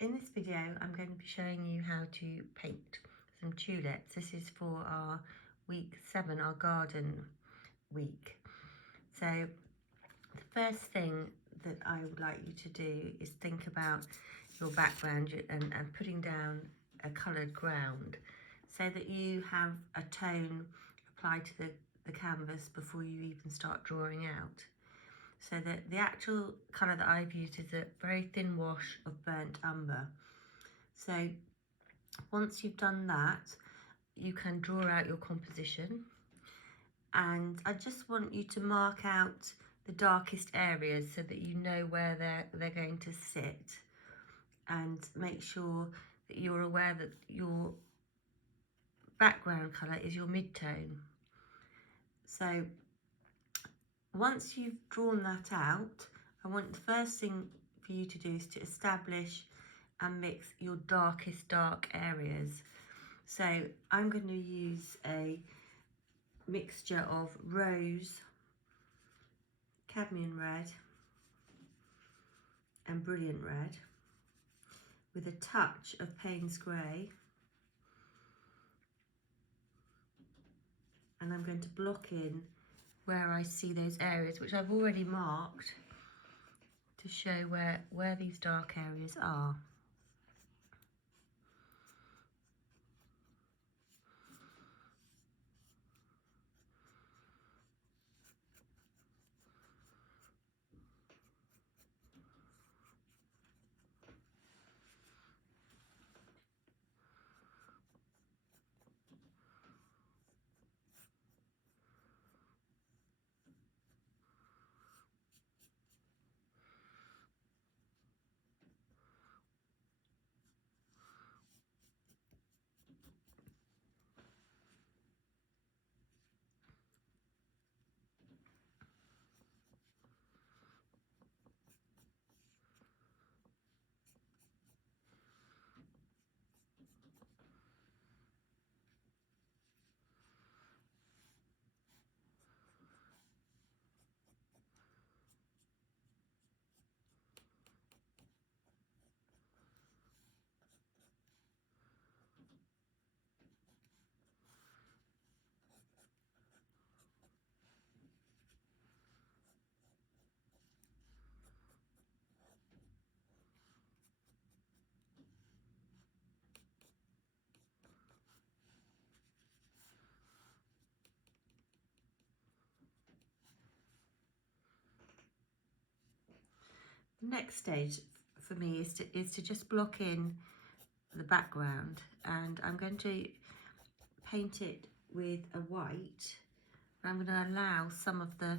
In this video, I'm going to be showing you how to paint some tulips. This is for our week 7, our garden week. So the first thing that I would like you to do is think about your background and putting down a coloured ground so that you have a tone applied to the canvas before you even start drawing out. So that the actual colour that I've used is a very thin wash of burnt umber. So once you've done that, you can draw out your composition, and I just want you to mark out the darkest areas so that you know where they're going to sit, and make sure that you're aware that your background colour is your mid-tone. So once you've drawn that out, I want the first thing for you to do is to establish and mix your darkest dark areas. So I'm going to use a mixture of rose, cadmium red and brilliant red with a touch of Payne's grey, and I'm going to block in where I see those areas which I've already marked to show where these dark areas are. The next stage for me is to just block in the background, and I'm going to paint it with a white. I'm going to allow some of the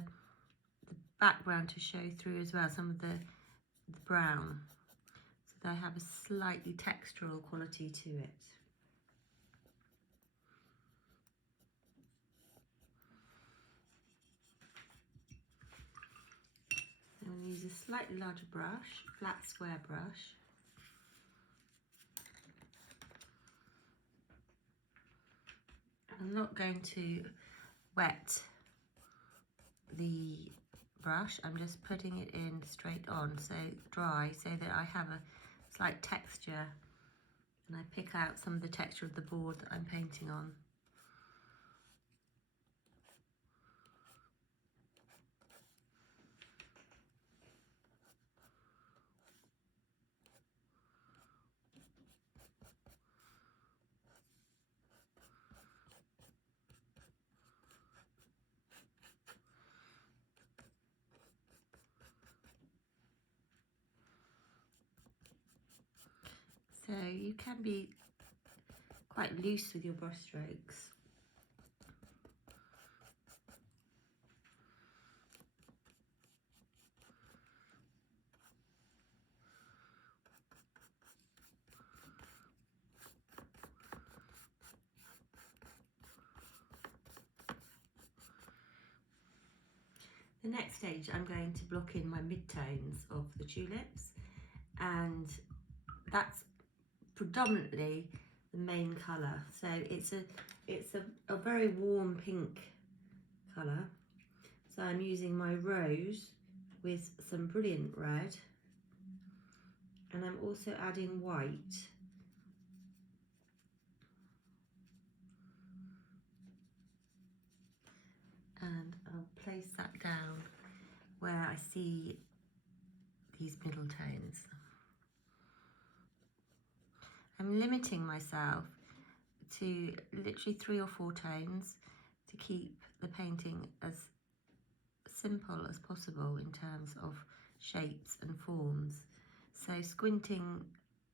background to show through as well, some of the brown, so they have a slightly textural quality to it. I'm going to use a slightly larger brush, flat square brush. I'm not going to wet the brush, I'm just putting it in straight on, so dry, so that I have a slight texture, and I pick out some of the texture of the board that I'm painting on. So you can be quite loose with your brush strokes. The next stage, I'm going to block in my mid-tones of the tulips, and that's predominantly the main colour. So it's a very warm pink colour. So I'm using my rose with some brilliant red and I'm also adding white. And I'll place that down where I see these middle tones. I'm limiting myself to literally 3 or 4 tones to keep the painting as simple as possible in terms of shapes and forms. So squinting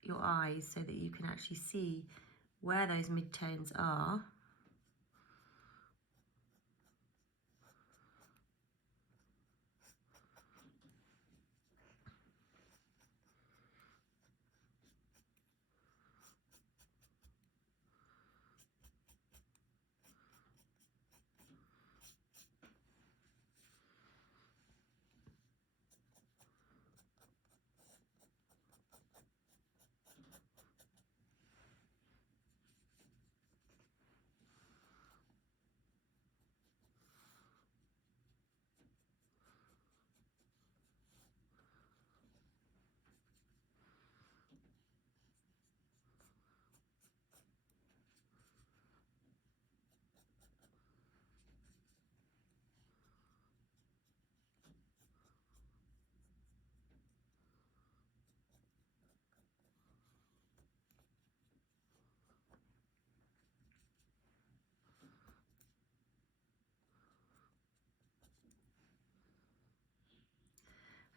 your eyes so that you can actually see where those mid-tones are.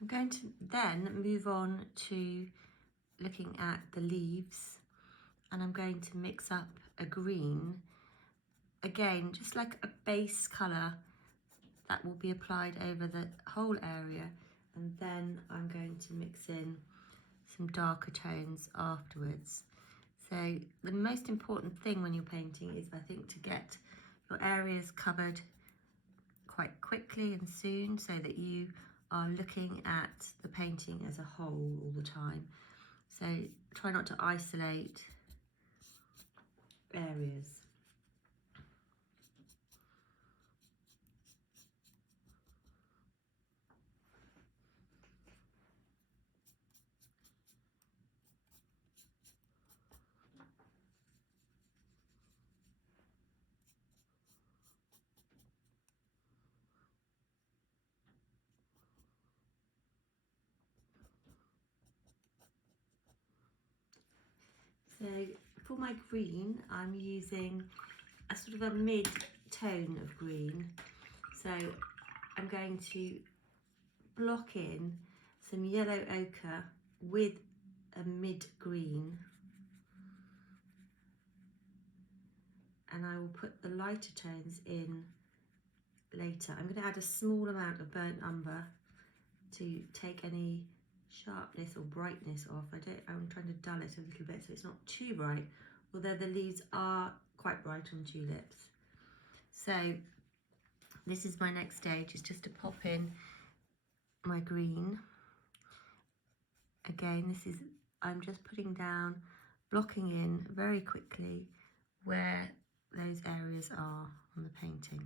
I'm going to then move on to looking at the leaves, and I'm going to mix up a green, again just like a base colour that will be applied over the whole area, and then I'm going to mix in some darker tones afterwards. So the most important thing when you're painting is, I think, to get your areas covered quite quickly and soon, so that you are looking at the painting as a whole all the time. So try not to isolate areas. So for my green, I'm using a sort of a mid-tone of green. So I'm going to block in some yellow ochre with a mid-green, and I will put the lighter tones in later. I'm going to add a small amount of burnt umber to take any sharpness or brightness off. I'm trying to dull it a little bit so it's not too bright, although the leaves are quite bright on tulips. So this is my next stage, is just to pop in my green. Again, I'm just putting down, blocking in very quickly where those areas are on the painting.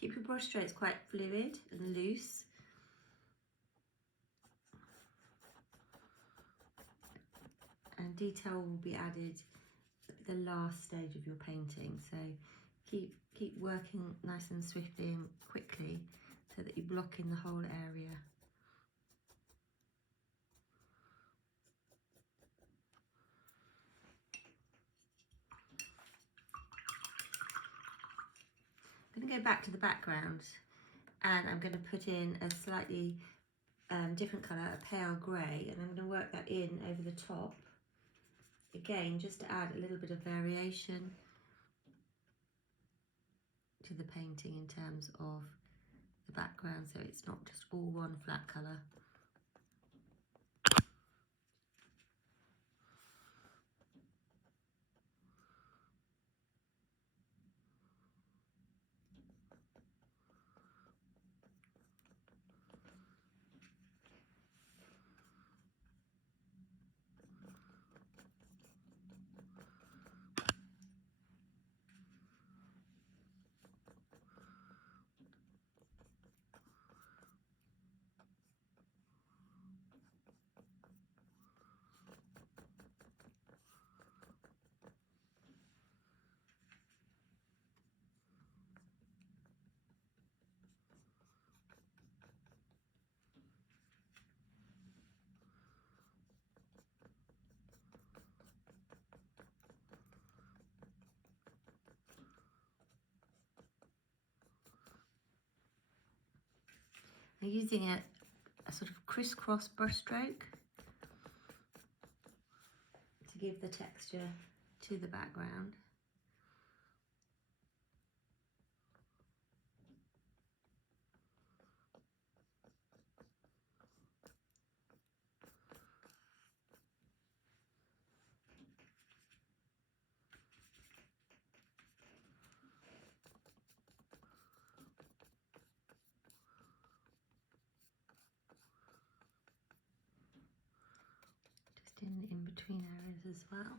Keep your brush strokes quite fluid and loose. And detail will be added at the last stage of your painting. So keep working nice and swiftly and quickly so that you block in the whole area. I'm going to go back to the background and I'm going to put in a slightly different colour, a pale grey, and I'm going to work that in over the top. Again, just to add a little bit of variation to the painting in terms of the background, so it's not just all one flat colour. I'm using a sort of crisscross brush stroke to give the texture to the background. Just in between areas as well.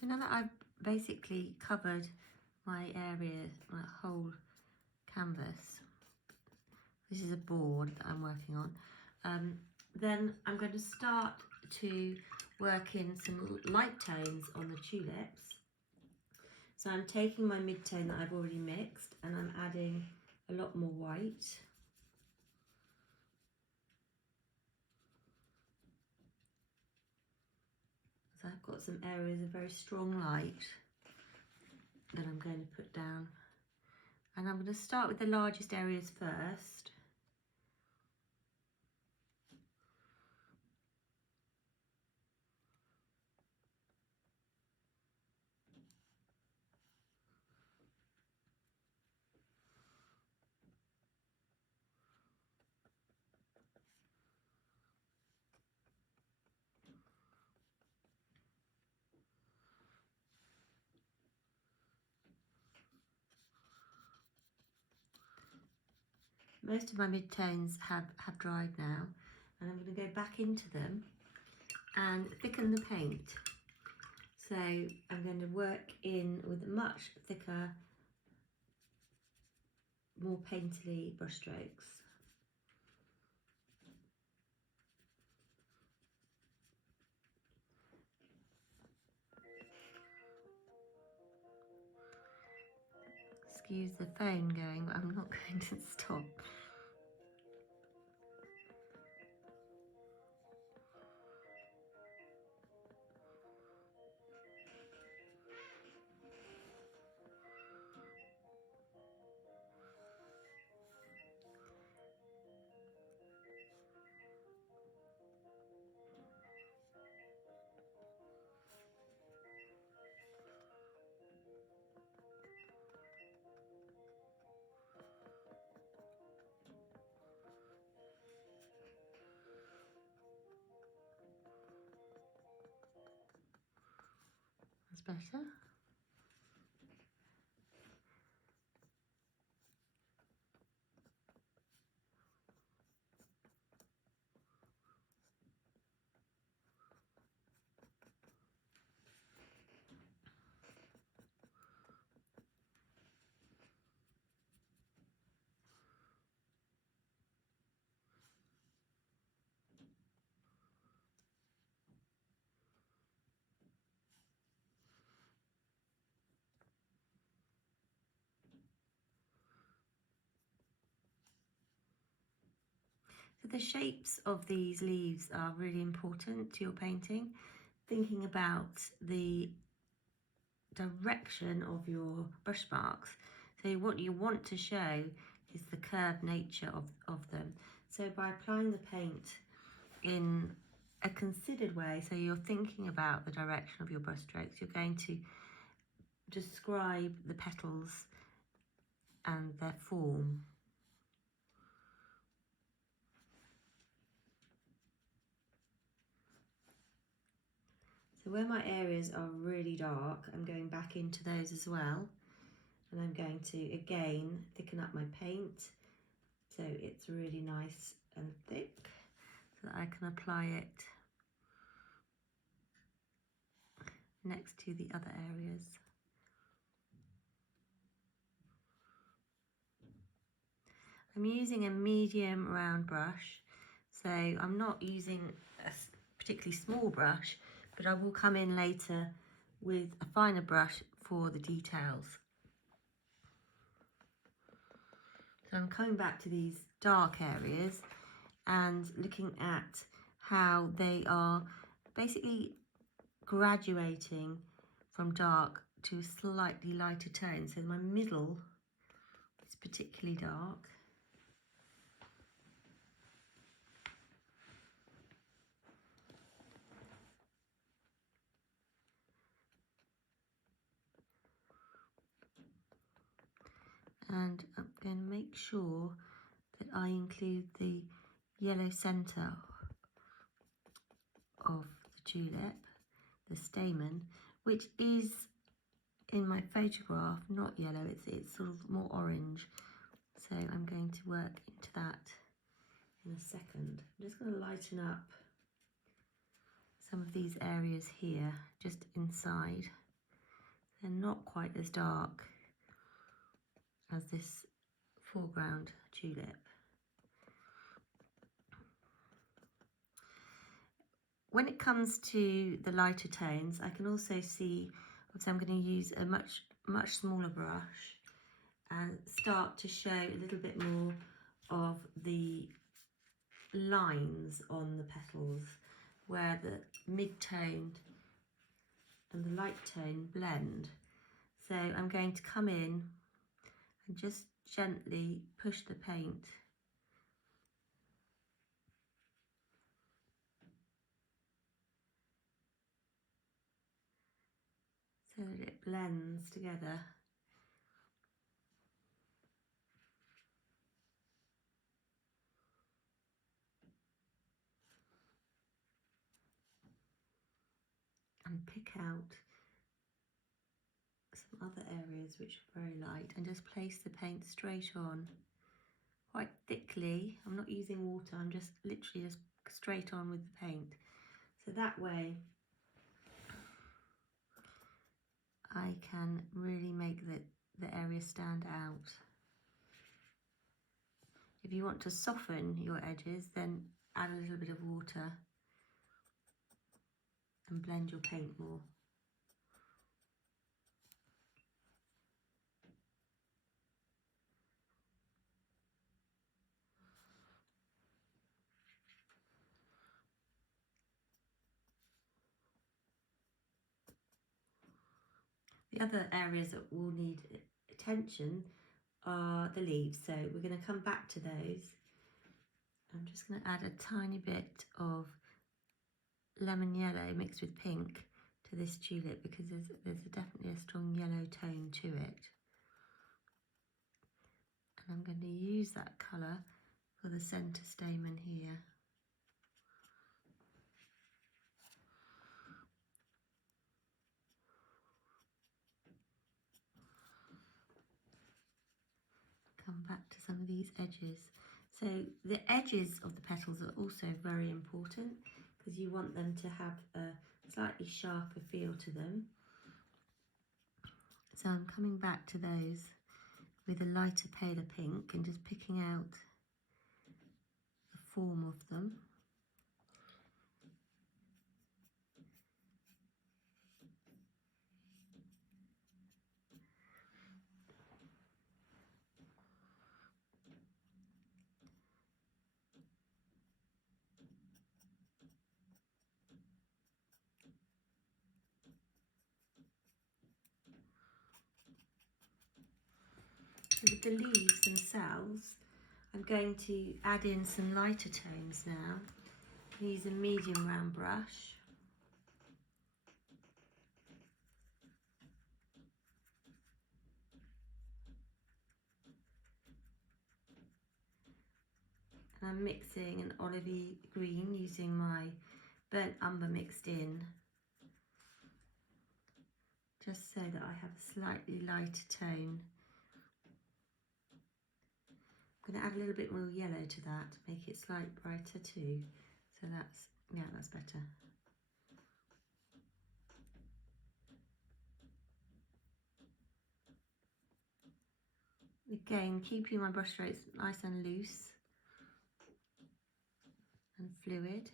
So now that I've basically covered my area, my whole canvas, this is a board that I'm working on, then I'm going to start to work in some light tones on the tulips. So I'm taking my mid-tone that I've already mixed and I'm adding a lot more white. So I've got some areas of very strong light that I'm going to put down. And I'm going to start with the largest areas first. Most of my mid-tones have dried now, and I'm going to go back into them and thicken the paint. So I'm going to work in with much thicker, more painterly brush strokes. Excuse the phone going, but I'm not going to stop. That's better. So the shapes of these leaves are really important to your painting. Thinking about the direction of your brush marks. So what you want to show is the curved nature of them. So by applying the paint in a considered way, so you're thinking about the direction of your brush strokes, you're going to describe the petals and their form. So where my areas are really dark, I'm going back into those as well. And I'm going to, again, thicken up my paint so it's really nice and thick, so that I can apply it next to the other areas. I'm using a medium round brush, so I'm not using a particularly small brush, but I will come in later with a finer brush for the details. So I'm coming back to these dark areas and looking at how they are basically graduating from dark to a slightly lighter tone. So my middle is particularly dark. And I'm going to make sure that I include the yellow centre of the tulip, the stamen, which is in my photograph not yellow, it's sort of more orange. So I'm going to work into that in a second. I'm just going to lighten up some of these areas here, just inside. They're not quite as dark as this foreground tulip. When it comes to the lighter tones, I can also see, obviously I'm going to use a much smaller brush and start to show a little bit more of the lines on the petals, where the mid-tone and the light tone blend. So I'm going to come in and just gently push the paint so that it blends together. And pick out some other areas which are very light and just place the paint straight on, quite thickly. I'm not using water, I'm just literally just straight on with the paint. So that way I can really make the area stand out. If you want to soften your edges, then add a little bit of water and blend your paint more. The other areas that will need attention are the leaves, so we're going to come back to those. I'm just going to add a tiny bit of lemon yellow mixed with pink to this tulip because there's definitely a strong yellow tone to it. And I'm going to use that colour for the centre stamen here. come back to some of these edges. So the edges of the petals are also very important because you want them to have a slightly sharper feel to them. So I'm coming back to those with a lighter, paler pink and just picking out the form of them. With the leaves themselves, I'm going to add in some lighter tones now. Use a medium round brush. And I'm mixing an olivey green using my burnt umber mixed in, just so that I have a slightly lighter tone. I'm going to add a little bit more yellow to that to make it slightly brighter too. So that's, yeah, that's better. Again, keeping my brush strokes nice and loose and fluid.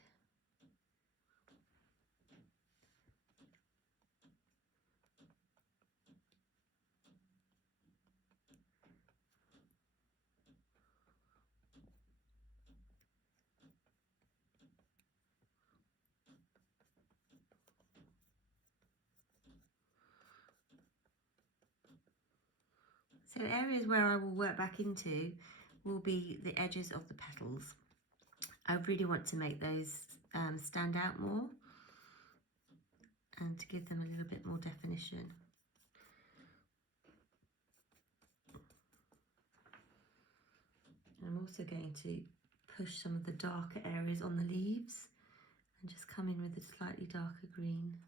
So areas where I will work back into will be the edges of the petals. I really want to make those stand out more and to give them a little bit more definition. And I'm also going to push some of the darker areas on the leaves and just come in with a slightly darker green.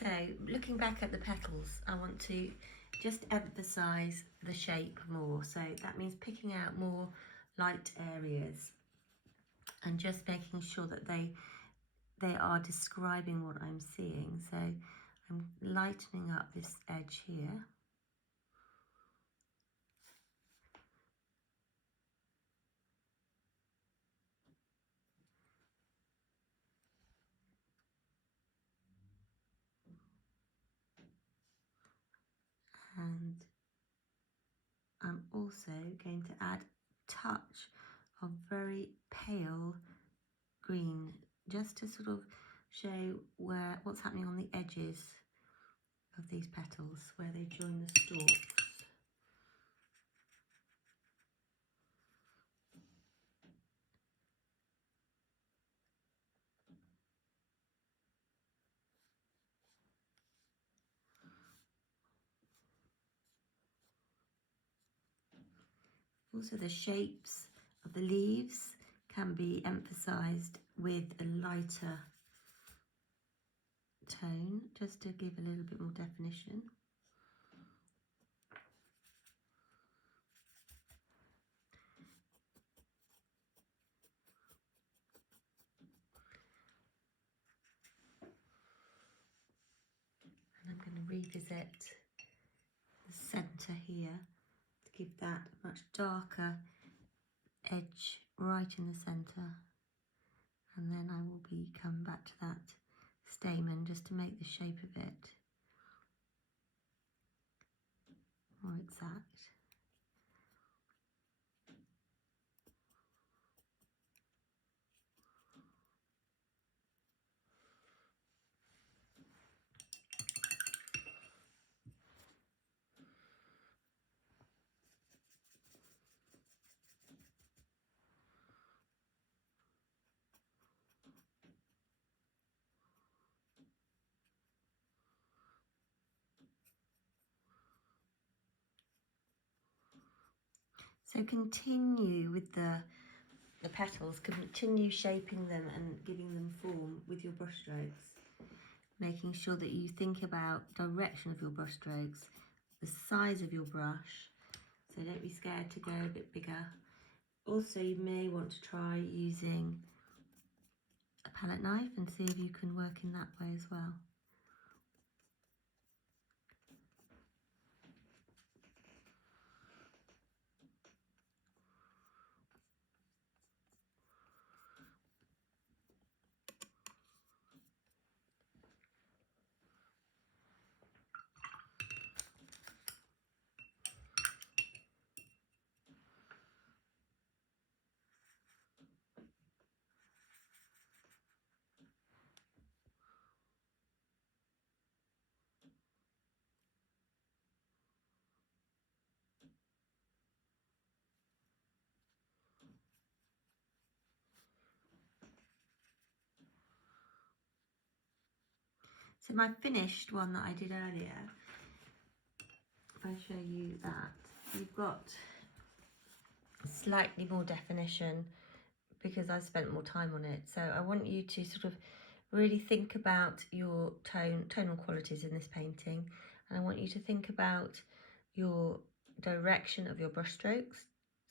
So looking back at the petals, I want to just emphasise the shape more. So that means picking out more light areas and just making sure that they are describing what I'm seeing. So I'm lightening up this edge here. And I'm also going to add a touch of very pale green, just to sort of show what's happening on the edges of these petals, where they join the stalks. Also, the shapes of the leaves can be emphasised with a lighter tone, just to give a little bit more definition. And I'm going to revisit the centre here to give that a much darker edge right in the centre, and then I will be coming back to that stamen just to make the shape of it more exact. So continue with the petals, continue shaping them and giving them form with your brush strokes, making sure that you think about direction of your brush strokes, the size of your brush, so don't be scared to go a bit bigger. Also, you may want to try using a palette knife and see if you can work in that way as well. So my finished one that I did earlier, if I show you that, you've got slightly more definition because I spent more time on it. So I want you to sort of really think about your tonal qualities in this painting, and I want you to think about your direction of your brush strokes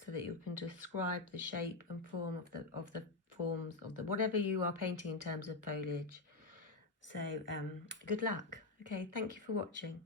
so that you can describe the shape and form of the forms of the whatever you are painting in terms of foliage. So good luck. Okay, thank you for watching.